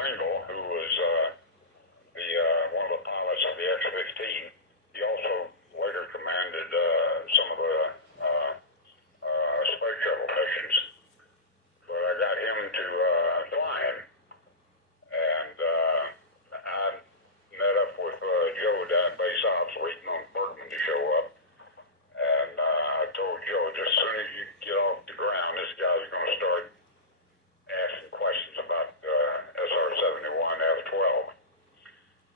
Engel, who was the one of the pilots of the X-15. He also later commanded some of the space shuttle missions. But I got him to fly him, and I met up with Joe down at base ops, waiting on Bergman to show up. And I told Joe, just as soon as you get off the ground, this guy's going to start asking questions about SR-71 F-12.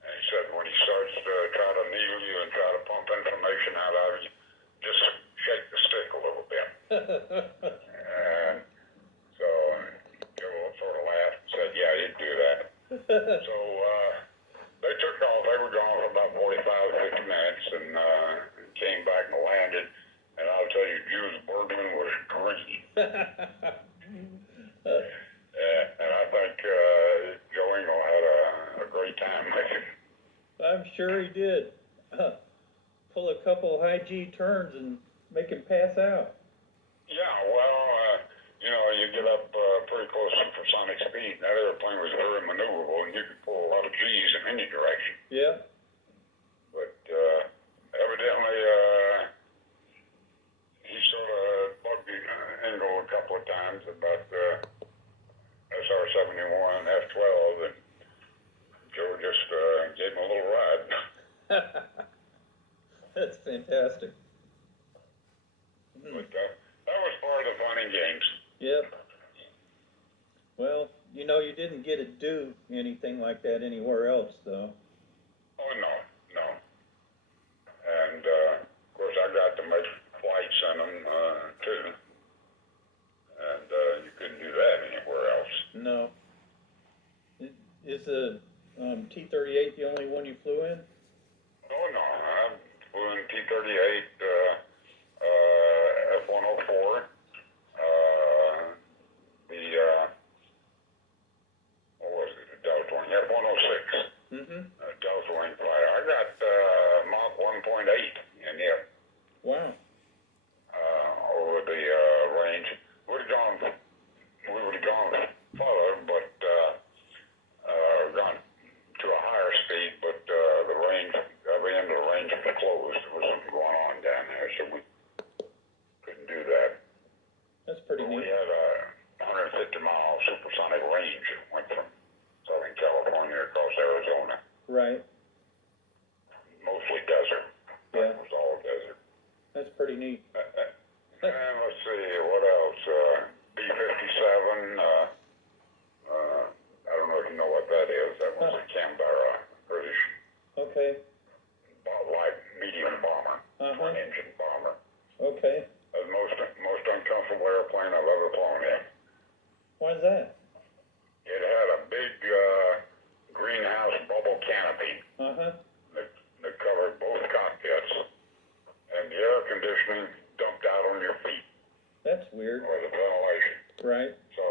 And he said when he starts to try to needle you and try to pump information out of you, just shake the stick a little bit. And so Joe sort of laughed and said, yeah, he'd do that. So they took off. They were gone for about 45, 50 minutes and came back and landed. And I'll tell you, Jules Bergman was green. And I think Joe Engel had a great time with him. I'm sure he did. Pull a couple high G turns and make him pass out. Yeah, well, you know, you get up pretty close to supersonic speed. That airplane was very maneuverable, and you could pull a lot of G's in any direction. Yeah. But evidently, he sort of bugged Engel a couple of times about SR-71 F-12, and Joe just gave him a little ride. That's fantastic. But that was part of the fun and games. Yep. Well, you know, you didn't get to do anything like that anywhere else, though. Oh, no. And, of course, I got to make flights in them, too. And you couldn't do that anywhere else. No. Is the T-38 the only one you flew in? Oh, no. I flew in T-38, F-104, what was it, the Delta Wing, F-106, Delta Wing fighter. I got Mach 1.8 in here. Wow. Over the range. We would have gone further, but gone to a higher speed, but the range, every end of the range was closed. There was something going on down there, so we couldn't do that. That's pretty neat. We had a 150-mile supersonic range that went from Southern California across Arizona. Right. Mostly desert. Yeah. It was all desert. That's pretty neat. And let's see, what else? B-57, I don't know if you know what that is. That was a Canberra, British, Okay. light, medium bomber, twin-engine bomber. Okay. The most uncomfortable airplane I've ever flown in. Why's that? It had a big greenhouse bubble canopy that covered both cockpits, and the air conditioning dumped out on your feet. That's weird. Or the ventilation. Right. So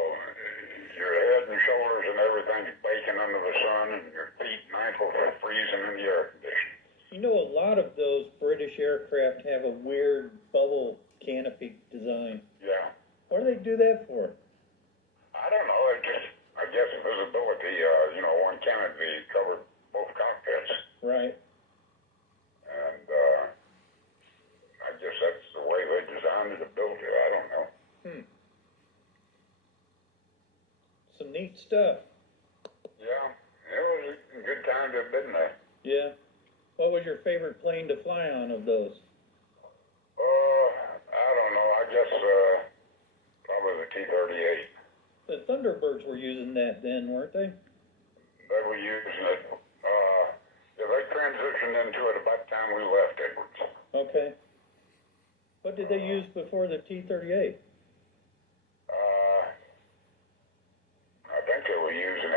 your head and shoulders and everything's baking under the sun, and your feet and ankles are freezing in the air conditioning. You know, a lot of those British aircraft have a weird bubble canopy design. Yeah. What do they do that for? I don't know. I guess visibility, one canopy covered both cockpits. Right. And I guess that's the way they designed it to build it. I don't know. Some neat stuff. Yeah. It was a good time to have been there. Yeah. What was your favorite plane to fly on of those? I don't know. I guess probably the T-38. The Thunderbirds were using that then, weren't they? They were using it. They transitioned into it about the time we left Edwards. Okay. What did they use before the T-38? I think they were using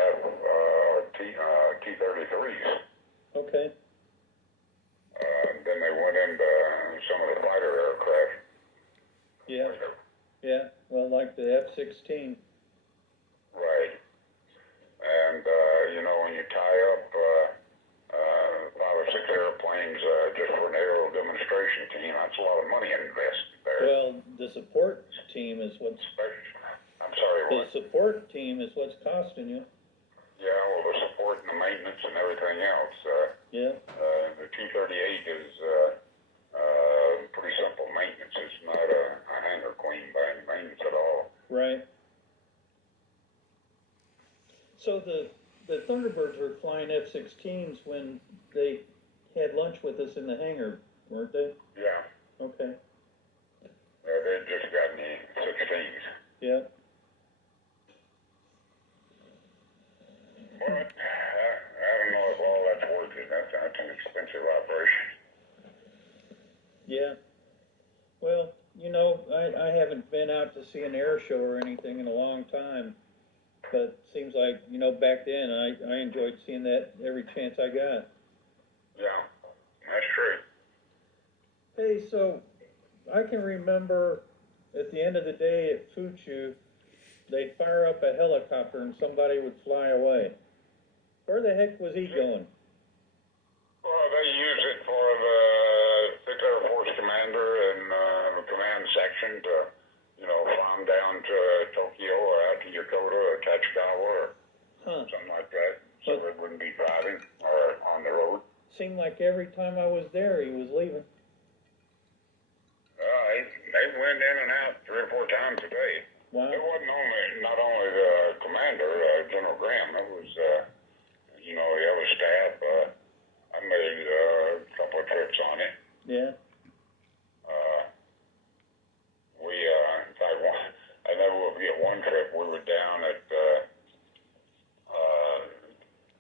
T-33s. Okay. Then they went into some of the fighter aircraft. Yeah. Yeah. Well, like the F-16. Right. And, when you tie up 5 or 6 airplanes just for an aero demonstration team, that's a lot of money invested there. Well, the support team is what's... I'm sorry, what? The support team is what's costing you. Yeah, airport and the maintenance and everything else. Yeah, The 238 is pretty simple maintenance. It's not a hangar queen by any means at all. right. So the Thunderbirds were flying F-16s when they had lunch with us in the hangar, weren't they? Yeah, Okay, they've just gotten the 16s. yeah. But I don't know if all that's worth it. That's an expensive operation. Yeah. Well, you know, I haven't been out to see an air show or anything in a long time, but seems like, you know, back then I enjoyed seeing that every chance I got. Yeah, that's true. Hey, so I can remember at the end of the day at Fuchu, they'd fire up a helicopter and somebody would fly away. Where the heck was he going? Well, they use it for the 6th Air Force commander and command section to, you know, fly them down to Tokyo or out to Yokota or Tachikawa or something like that, so they wouldn't be driving or on the road. Seemed like every time I was there, he was leaving. They went in and out 3 or 4 times a day. Wow. It wasn't not only the commander, General Graham. It was, you know, the other staff. I made a couple of trips on it. Yeah. In fact, I never will forget one trip. We were down at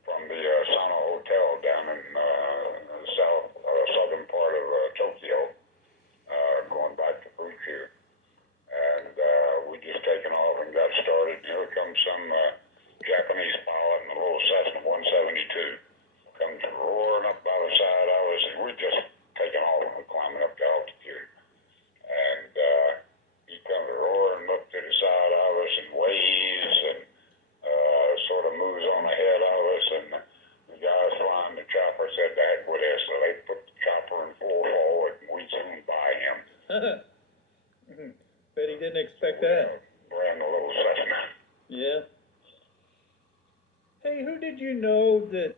from the Sano Hotel down in the southern part of Tokyo, going back to Fuchu. And we just taken off and got started. Here comes some Japanese pilot in a little Cessna 172. Comes roaring up by the side of us, and we're just taking off and we're climbing up to altitude. And he comes roaring up to the side of us and waves and sort of moves on ahead of us. And the guys flying the chopper said, "The heck with this." So they put the chopper in full forward, and we zoomed by him. Bet he didn't expect that. Ran a little Cessna. Yeah. Hey, who did you know that